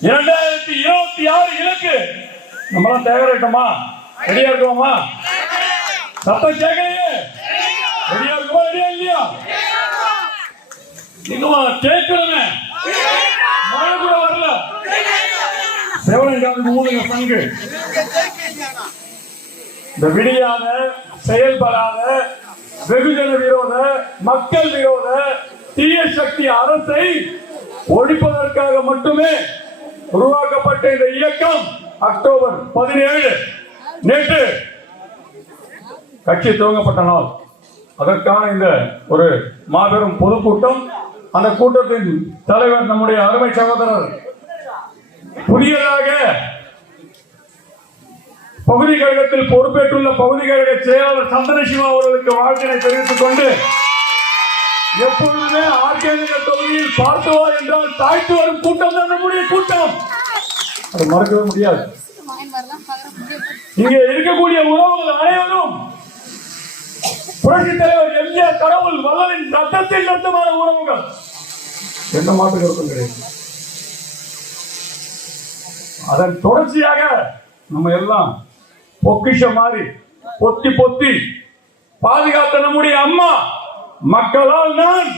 இரண்டாயிரத்தி இருபத்தி ஆறு இலக்கு. நம்மளாம் தயாராயிட்டோமா ரெடியா இருக்கோமா? சத்தம் கேட்கலையே? ரெடியா இருக்குமா? ரெடியா இல்லையா? நீங்க கேட்கணுமே? மழை கூட வரல. சிவலிங்காவுக்கு மூணு பங்கு. இந்த விடியாத செயல்படாத வெகுஜன விரோத மக்கள் விரோத தீய சக்தி அரசை ஒழிப்பதற்காக மட்டுமே உருவாக்கப்பட்ட இந்த இயக்கம் அக்டோபர் பதினேழு. நேற்று கட்சி துவங்கப்பட்ட நாள். அதற்கான இந்த ஒரு மாபெரும் பொதுக்கூட்டம். அந்த கூட்டத்தின் தலைவர் நம்முடைய அருமை சகோதரர் புதியதாக பகுதி கழகத்தில் பொறுப்பேற்றுள்ள பகுதி கழக செயலாளர் சந்திரசிவா அவர்களுக்கு வாழ்த்தினை தெரிவித்துக் கொண்டு எப்பொழுதுமே ஆர்கேனிக தொகுதியில் பார்த்துவா என்றால் தாய்த்து வரும் கூட்டம் தான் நம்முடைய கூட்டம். அது மறக்கவே முடியாது. இங்கே இருக்கக்கூடிய உறவுகள் அனைவரும் புரட்சி தலைவர் எம்ஜிஆர் கடவுள் வல்லலின் ரத்தத்தில் ரத்தமான உறவுகள். எந்த மாற்று கருத்தும் கிடையாது. அதன் தொடர்ச்சியாக நம்ம எல்லாம் பொக்கிஷம் மாதிரி பொத்தி பொத்தி பாதுகாத்த நம்முடைய அம்மா மக்களால் நான்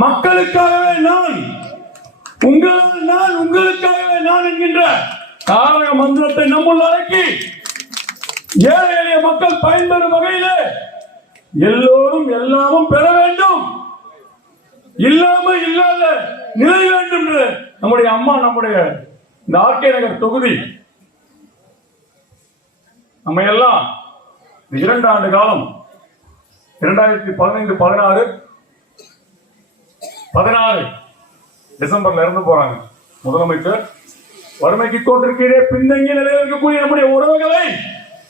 மக்களுக்காகவே நான் உங்களால் நான் உங்களுக்காகவே நான் என்கின்ற காரக மந்திரத்தை நம்முள் அடக்கி ஏழை எளிய மக்கள் பயன்பெறும் வகையிலே எல்லோரும் எல்லாமும் பெற வேண்டும். இல்லாம இல்லாத நிலை வேண்டும் என்று நம்முடைய அம்மா நம்முடைய இந்த ஆர்கே நகர் தொகுதி நம்ம எல்லாம் இரண்டு ஆண்டு காலம் இரண்டாயிரத்தி பதினைந்து பதினாறு பதினாறு டிசம்பர்ல இருந்து போறாங்க. முதலமைச்சர் வறுமைக்கு கொண்டிருக்கிறே பின்தங்கிய நிலையில் இருக்கக்கூடிய நம்முடைய உறவுகளை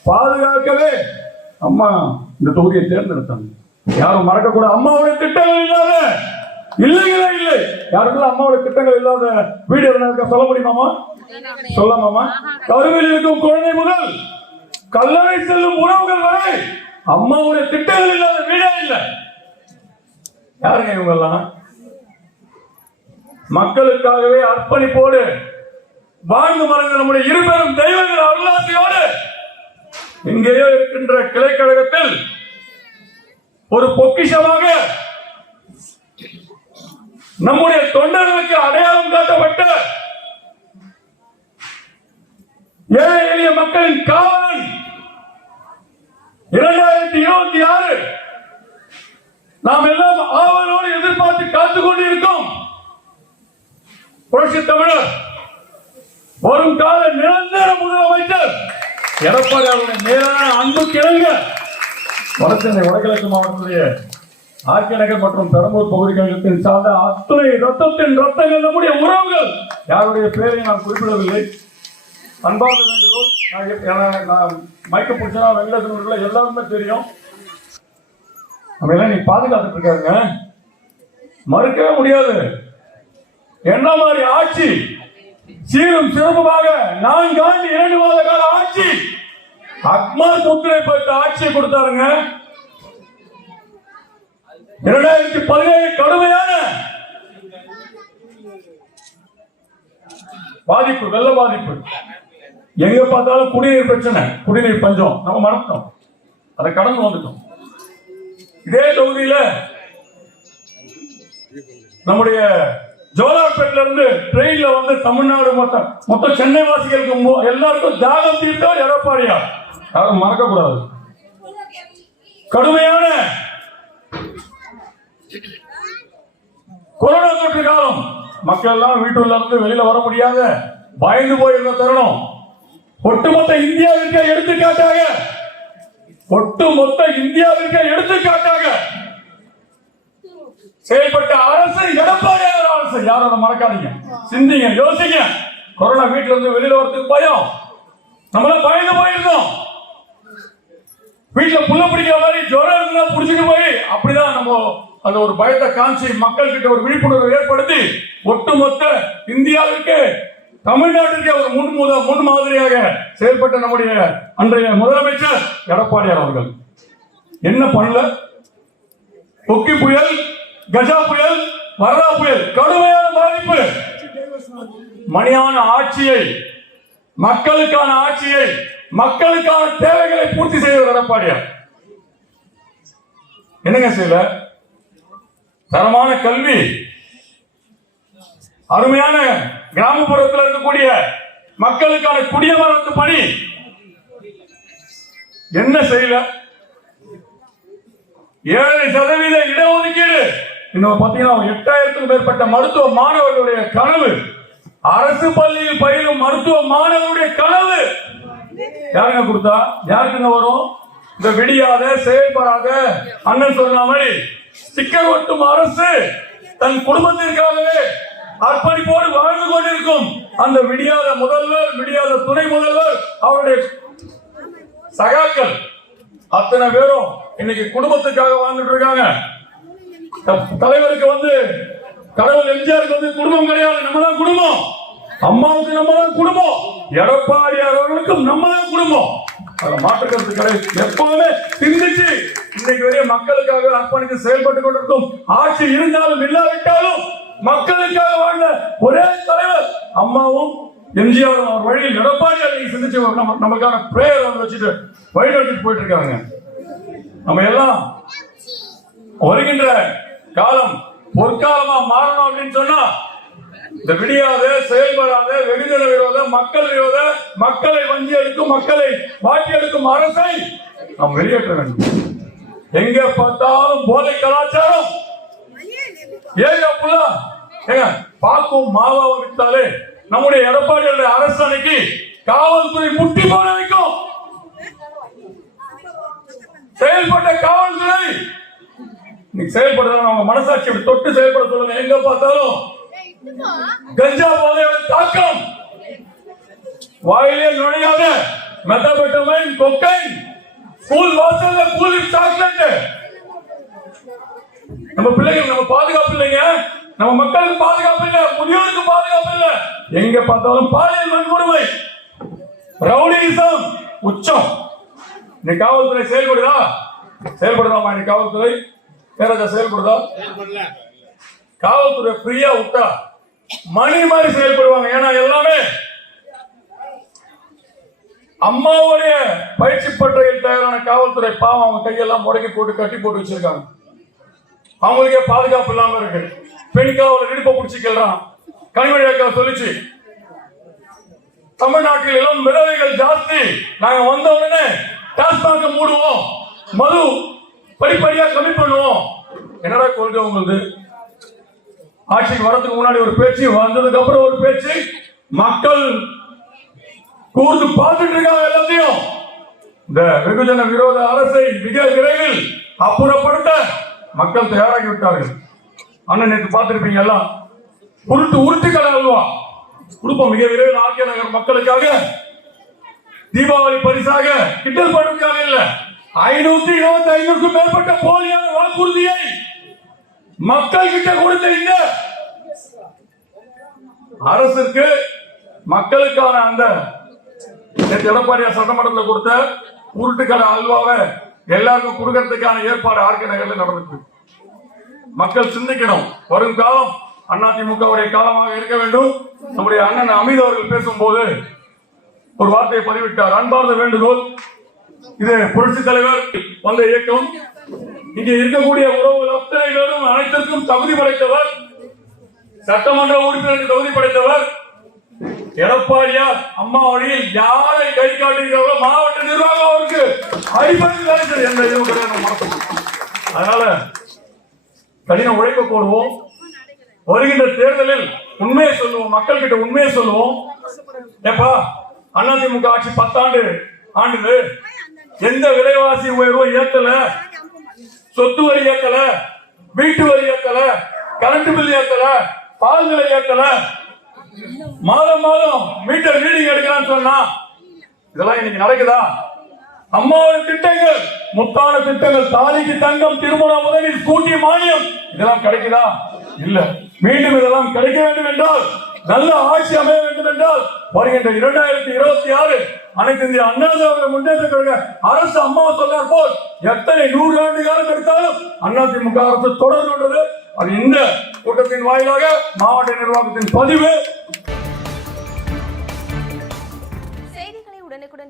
பாதுகாக்கவே அம்மா இந்த தொகுதியை தேர்ந்தெடுத்தாங்க. யாரும் மறக்கக்கூடாது அம்மாவுடைய திட்டங்கள் இல்லாத இல்லைங்களே இல்லை. யாருக்கெல்லாம் அம்மாவுடைய திட்டங்கள் இல்லாத வீடு எதனா சொல்ல முடியுமாமா சொல்லாமாமா கருவில் இருக்கும் குழந்தை முதல் கல்லறை செல்லும் உறவுகள் வரை அம்மாவுடைய திட்டங்கள் இல்லாத வீடே இல்லை. யாருங்க இவங்க எல்லாம் மக்களுக்காகவே அர்ப்பணிப்போடு வாழ்ந்து மறந்த நம்முடைய இருபெரும் தெய்வங்கள் அருளாசியோடு இங்கேயோ இருக்கின்ற கிளைக்கழகத்தில் ஒரு பொக்கிஷமாக நம்முடைய தொண்டர்களுக்கு அடையாளம் காட்டப்பட்ட ஏழை எளிய மக்களின் காவலன் இருபத்தி ஆறு நாம் எல்லாம் ஆவலோடு எதிர்பார்த்து காத்துக் கொண்டிருக்கோம். புரட்சி தமிழர் வரும் கால நிரந்தர முதலமைச்சர் எடப்பாடி அவருடைய நேரான அன்பு கிழங்க வடசென்னை வடகிழக்கு மாவட்டத்துடைய ஆக்கிநகர் மற்றும் பெரம்பூர் பகுதி சார்ந்த அத்துணை ரத்தத்தின் ரத்தங்கள் நம்முடைய உறவுகள். யாருடைய பெயரை நான் குறிப்பிடவில்லை. அன்பாக வேண்டுகோள் நான் எப்- ஏன்னா நான் வெங்கடேசன் எல்லாருமே தெரியும். அப்படிலாம் நீ பாதுகாத்துட்டு இருக்காருங்க மறுக்கவே முடியாது. என்ன மாதிரி ஆட்சி? சீரும் சிறப்புமாக நான்கு ஆண்டு இரண்டு மாத கால ஆட்சி. அக்மார் முத்திரை பெற்ற ஆட்சியை கொடுத்தாருங்க. இரண்டாயிரத்தி பதினேழு கடுமையான பாதிப்பு வெள்ள பாதிப்பு. எங்க பார்த்தாலும் குடிநீர் பிரச்சனை குடிநீர் பஞ்சம். நம்ம மறந்துட்டோம். அதை கடந்து வந்துட்டோம். இதே தொகுதியில நம்முடைய ஜோலார்பேட்ல இருந்து ட்ரெயின்ல வந்து தமிழ்நாடு மொத்தம் மொத்தம் சென்னை வாசிகளுக்கு எல்லாருக்கும் தியாகம் தீர்த்தவர் எடப்பாடியா? யாரும் மறக்க கூடாது கடுமையான கொரோனா தொற்று காலம். மக்கள் எல்லாம் வீட்டுல இருந்து வெளியில வர முடியாத பயந்து போயிருந்த தருணம். ஒட்டுமொத்த இந்தியாவிற்கு எடுத்துக்காட்டாக ஒட்டுமொத்த இந்தியாவிற்கே எடுத்துக்காட்டாக செயல்பட்ட அரசு எடப்பாடியார் அரசு யாரும் அதை மறக்காதீங்க. சிந்திங்க யோசிங்க. கொரோனா வீட்டுல இருந்து வெளியில வரதுக்கு பயம். நம்மள பயந்து போயிருந்தோம். வீட்டுல புள்ள பிடிக்கிற மாதிரி ஜுரம் இருந்தா புடிச்சிட்டு போய் அப்படிதான் நம்ம அந்த ஒரு பயத்தை காமிச்சு மக்கள் கிட்ட ஒரு விழிப்புணர்வு ஏற்படுத்தி ஒட்டுமொத்த இந்தியாவிற்கு தமிழ்நாட்டிற்கே ஒரு முன் முத முன் மாதிரியாக செயல்பட்ட நம்முடைய அன்றைய முதலமைச்சர் எடப்பாடியார் அவர்கள். என்ன பண்ணல? கொக்கி புயல் கஜா புயல் வரலா புயல் கடுமையான பாதிப்பு. மணியான ஆட்சியை மக்களுக்கான ஆட்சியை மக்களுக்கான தேவைகளை பூர்த்தி செய்தவர் எடப்பாடியார். என்னங்க செய்யல? தரமான கல்வி அருமையான கிராமப்புறத்தில் இருக்கக்கூடிய மக்களுக்கான குடியமரத்து பணி. என்ன செய்யல ஏழு சதவீத இடஒதுக்கீடு. இன்னும் பாத்தீங்கன்னா எட்டாயிரத்துக்கும் மேற்பட்ட மருத்துவ மாணவர்களுடைய கனவு. அரசு பள்ளியில் பயிலும் மருத்துவ மாணவருடைய கனவு. யாருங்க கொடுத்தா? யாருக்குங்க வரும்? இந்த விடியாத செயல்படாத அண்ணன் சொன்ன மாதிரி ஸ்டிக்கர் ஒட்டும் அரசு தன் குடும்பத்திற்காகவே அர்ப்பணிப்போடு வாழ்ந்து கொண்டிருக்கும் அந்த விடியாத முதல்வர் விடியாத துணை முதல்வர் அவருடைய சகாக்கள். அத்தனை பேரும் இன்னைக்கு குடும்பத்துக்காக வாழ்ந்துட்டு இருக்காங்க. தலைவருக்கு வந்து கடவுள் எம்ஜிஆருக்கு வந்து குடும்பம் கிடையாது நம்ம தான் குடும்பம். அம்மாவுக்கு நம்ம தான் குடும்பம். எடப்பாடியார் அவர்களுக்கும் நம்ம தான் குடும்பம். அதை மாற்றுக்கிறது கிடையாது எப்பவுமே சிந்திச்சு இன்னைக்கு வரைய மக்களுக்காக அர்ப்பணித்து செயல்பட்டு கொண்டிருக்கும் ஆட்சி இருந்தாலும் இல்லாவிட்டாலும் மக்களுக்காக வாழ்ந்த ஒரே தலைவர் அம்மாவும் எம்ஜிஆர் அவர் வழியில் எடப்பாடி அதை சிந்திச்சு நமக்கான பிரேயர் வந்து வச்சுட்டு வழி நடத்திட்டு போயிட்டு இருக்காங்க நம்ம எல்லாம் வருகின்ற காலம் பொற்காலமா மாறணும் அப்படின்னு சொன்னா இந்த விடியாத செயல்படாத வெகுஜன விரோத மக்கள் விரோத மக்களை வஞ்சி எடுக்கும் மக்களை மாற்றி எடுக்கும் அரசை நாம் வெளியேற்ற வேண்டும். எங்க பார்த்தாலும் போதை கலாச்சாரம். ஏன் புள்ளா? பாக்கும் மாவாவை விட்டாலே நம்முடைய எடப்பாடியோட அரசு காவல்துறை முட்டி போட வைக்கும். செயல்பட்ட காவல்துறை இன்னைக்கு செயல்படுறத அவங்க மனசாட்சி தொட்டு செயல்பட சொல்லுங்க. எங்க பார்த்தாலும் கஞ்சா போதையோட தாக்கம். வாயிலே நுழையாத மெத்தபெட்டமைன் கொக்கைன். ஸ்கூல் வாசல்ல கூலி சாக்லேட் நம்ம பிள்ளைகள் நம்ம பாதுகாப்பு இல்லைங்க. நம்ம மக்களுக்கு பாதுகாப்பு இல்ல முதியோருக்கு பாதுகாப்பு இல்ல. எங்க பார்த்தாலும் பாலியல் வன்கொடுமை. ரவுடிசம் உச்சம். இன்னைக்கு காவல்துறை செயல்படுதா? செயல்படுதாமா இன்னைக்கு காவல்துறை? பேராஜா செயல்படுதா? காவல்துறை ஃப்ரீயா விட்டா மணி மாதிரி செயல்படுவாங்க. ஏன்னா எல்லாமே அம்மாவுடைய பயிற்சி பட்டறையில் தயாரான காவல்துறை பாவம் அவங்க கையெல்லாம் முடக்கி போட்டு கட்டி போட்டு வச்சிருக்காங்க. அவங்களுக்கே பாதுகாப்பு இல்லாம இருக்கு. பெண் காவலர் இடுப்பை பிடிச்சிக்கலாம் கனிமொழி அக்கா சொல்லிச்சு தமிழ்நாட்டில் இளம் விதவைகள் ஜாஸ்தி. நாங்க வந்த உடனே டாஸ்மாக மூடுவோம். மது படிப்படியா கம்மி பண்ணுவோம். என்னடா கொள்கை உங்களுக்கு ஆட்சிக்கு வரதுக்கு முன்னாடி ஒரு பேச்சு வந்ததுக்கு அப்புறம் ஒரு பேச்சு. மக்கள் கூர்ந்து பார்த்துட்டு இருக்காங்க எல்லாத்தையும். இந்த வெகுஜன விரோத அரசை மிக விரைவில் அப்புறப்படுத்த மக்கள் தயாராகி விட்டார்கள். அண்ணன் நேற்று பார்த்திருப்பீங்க எல்லாம் உருட்டு கடை அல்வா. குடும்பம் மிக விரைவில் ஆர்கே நகர் மக்களுக்காக. தீபாவளி பரிசாக கிண்டல் பண்ணுவதற்காக இல்ல. ஐநூத்தி இருபத்தி ஐநூறுக்கும் மேற்பட்ட போலியான வாக்குறுதியை மக்கள் கிட்ட கொடுத்தீங்க அரசுக்கு மக்களுக்கான அந்த நேற்று எடப்பாடியார் சட்டமன்றத்தில் கொடுத்த உருட்டுக்கடை அல்வாவை எல்லாருக்கும் கொடுக்கறதுக்கான ஏற்பாடு ஆர்கே நகர்ல நடந்துச்சு மக்கள் சிந்திக்கணும். வரும் காலம் அதிமுகவுடைய காலமாக இருக்க வேண்டும். நம்முடைய அண்ணன் அமித் அவர்கள் பேசும்போது ஒரு வார்த்தையை பதிவிட்டார். அன்பார்ந்த வேண்டுகோள் இது புரட்சி தலைவர் வந்த இயக்கம். இங்கே இருக்கக்கூடிய உறவுகள் அத்தனை பேரும் அனைத்திற்கும் தகுதி படைத்தவர். சட்டமன்ற உறுப்பினருக்கு தகுதி படைத்தவர். எடப்பாடியார் அம்மா வழியில் யாரை கை காட்டுகிறாரோ மாவட்ட நிர்வாகம் அவருக்கு ஐம்பது வேலை கிடையாது. அதனால கடின உழைப்பு போடுவோம். வருகின்ற தேர்தலில் உண்மையை சொல்லுவோம் மக்கள் கிட்ட உண்மையை சொல்லுவோம். ஏப்பா அதிமுக ஆட்சி பத்தாண்டு ஆண்டுது. எந்த விலைவாசி உயர்வும் ஏத்தல? சொத்து வரி ஏத்தல? வீட்டு வரி ஏத்தல? Current bill ஏத்தல? பால் விலை ஏத்தல? மாதம் மாதம் மீட்டர் ரீடிங் எடுக்கலாம்னு சொன்னா இதெல்லாம் இன்னைக்கு நடக்குதா? அம்மாவோட திட்டங்கள் முத்தான திட்டங்கள் தாலிக்கு தங்கம் திருமண உதவி ஸ்கூட்டி மானியம் இதெல்லாம் கிடைக்குதா? இல்ல. மீண்டும் இதெல்லாம் கிடைக்க வேண்டும் என்றால் நல்ல ஆட்சி அமைய வேண்டும் என்றால் வருகின்ற இரண்டாயிரத்தி இருபத்தி ஆறு அனைத்து இந்திய அண்ணா திராவிட முன்னேற்ற கழக அரசு அம்மா சொன்னார் போல் எத்தனை நூறு ஆண்டு காலம் எடுத்தாலும் அதிமுக அரசு தொடர்ந்து அது இந்த கூட்டத்தின் வாயிலாக மாவட்ட நிர்வாகத்தின் பதிவு